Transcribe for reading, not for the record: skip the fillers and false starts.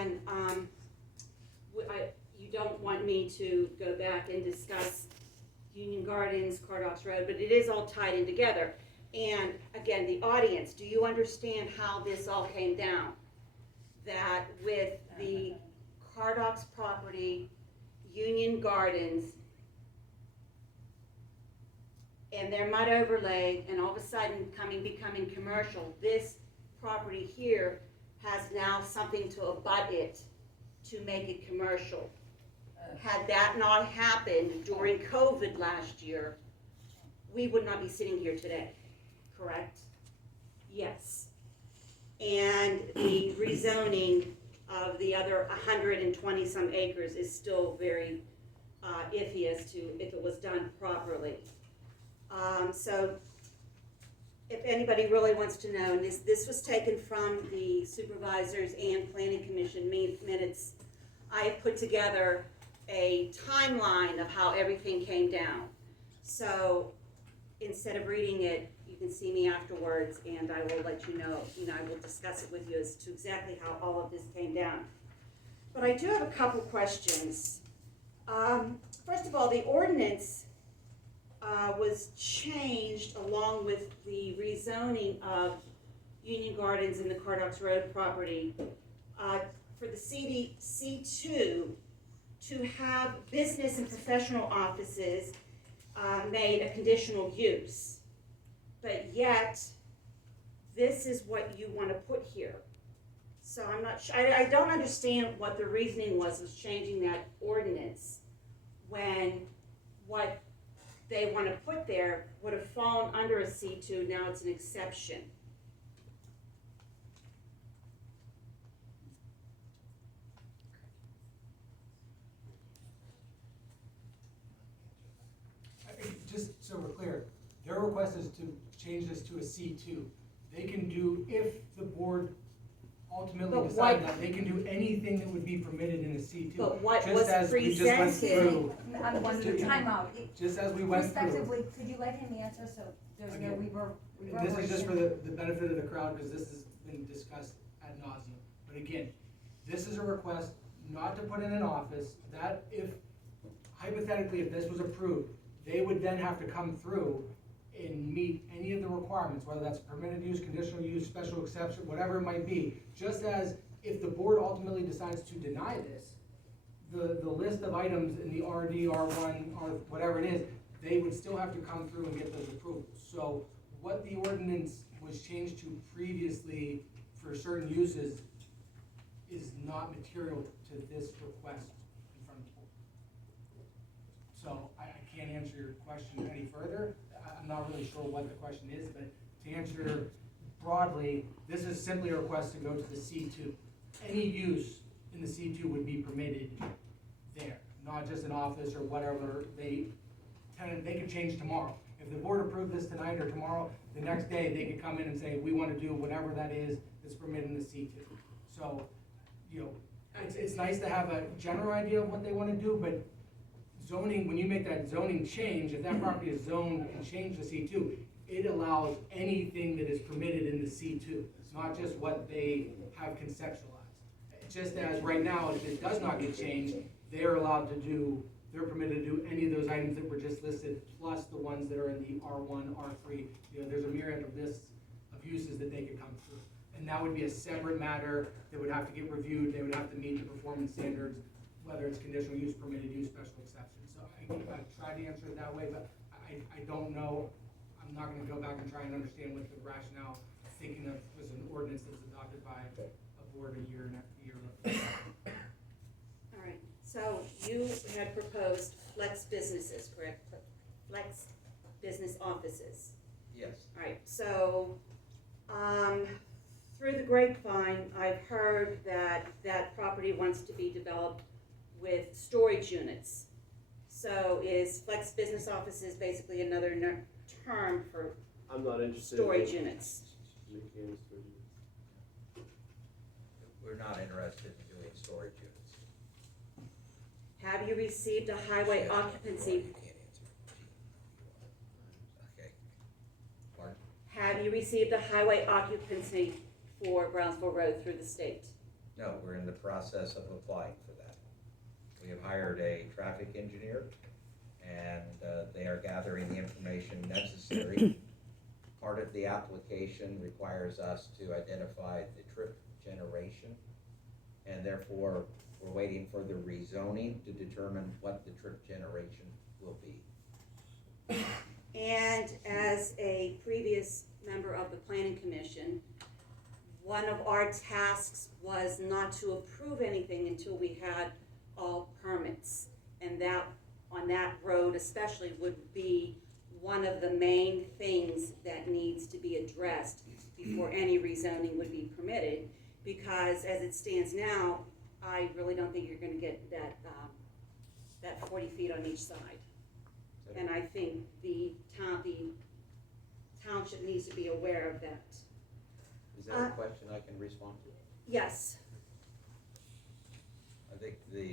again, you don't want me to go back and discuss Union Gardens, Cardox Road, but it is all tied in together. And again, the audience, do you understand how this all came down? That with the Cardox property, Union Gardens, and their mud overlay, and all of a sudden becoming commercial, this property here has now something to abut it to make it commercial. Had that not happened during COVID last year, we would not be sitting here today, correct? Yes. And the rezoning of the other 120 some acres is still very iffy as to if it was done properly. So if anybody really wants to know, and this was taken from the supervisors and planning commission minutes, I have put together a timeline of how everything came down. So instead of reading it, you can see me afterwards, and I will let you know, I will discuss it with you as to exactly how all of this came down. But I do have a couple questions. First of all, the ordinance was changed along with the rezoning of Union Gardens and the Cardox Road property for the C2 to have business and professional offices made a conditional use. But yet, this is what you want to put here. So I'm not sure, I don't understand what the reasoning was changing that ordinance when what they want to put there would have fallen under a C2, now it's an exception. Just so we're clear, their request is to change this to a C2. They can do, if the board ultimately decide that, they can do anything that would be permitted in a C2. But what just was as we just went presented, through, I want to time out. just as we went through. Respectively, could you let him answer so there's no And this is just for the benefit of the crowd, because this has been discussed ad nauseum. But again, this is a request not to put in an office, that if, hypothetically, if this was approved, they would then have to come through and meet any of the requirements, whether that's permitted use, conditional use, special exception, whatever it might be. Just as if the board ultimately decides to deny this, the list of items in the RD, R1, or whatever it is, they would still have to come through and get those approvals. So what the ordinance was changed to previously for certain uses is not material to this request in front of the board. So I can't answer your question any further. I'm not really sure what the question is, but to answer broadly, this is simply a request to go to the C2. Any use in the C2 would be permitted there, not just an office or whatever. They could change tomorrow. If the board approved this tonight or tomorrow, the next day they could come in and say, we want to do whatever that is that's permitted in the C2. So, it's nice to have a general idea of what they want to do, but zoning, when you make that zoning change, if that property is zoned and changed to C2, it allows anything that is permitted in the C2. It's not just what they have conceptualized. Just as right now, if it does not get changed, they're permitted to do any of those items that were just listed, plus the ones that are in the R1, R3. There's a myriad of lists of uses that they could come through. And that would be a separate matter that would have to get reviewed. They would have to meet the performance standards, whether it's conditional use, permitted use, special exception. So I tried to answer it that way, but I don't know. I'm not going to go back and try and understand what the rationale thinking of was an ordinance that was adopted by a board a year and a year ago. all right, so you had proposed flex businesses, correct? Flex business offices. Yes. All right, so, through the grapevine, I've heard that that property wants to be developed with storage units. So is flex business offices basically another term for I'm not interested storage in units? making any storage units. We're not interested in doing storage units. Have you received a highway Well, occupancy? you can't answer. Okay. Pardon? Have you received a highway occupancy for Brownsville Road through the state? No, we're in the process of applying for that. We have hired a traffic engineer, and they are gathering the information necessary. Part of the application requires us to identify the trip generation, and therefore, we're waiting for the rezoning to determine what the trip generation will be. And as a previous member of the planning commission, one of our tasks was not to approve anything until we had all permits. And that, on that road especially, would be one of the main things that needs to be addressed before any rezoning would be permitted. Because as it stands now, I really don't think you're gonna get that, that 40 feet on each side. And I think the township needs to be aware of that. Is that a question I can respond to? Yes. I think the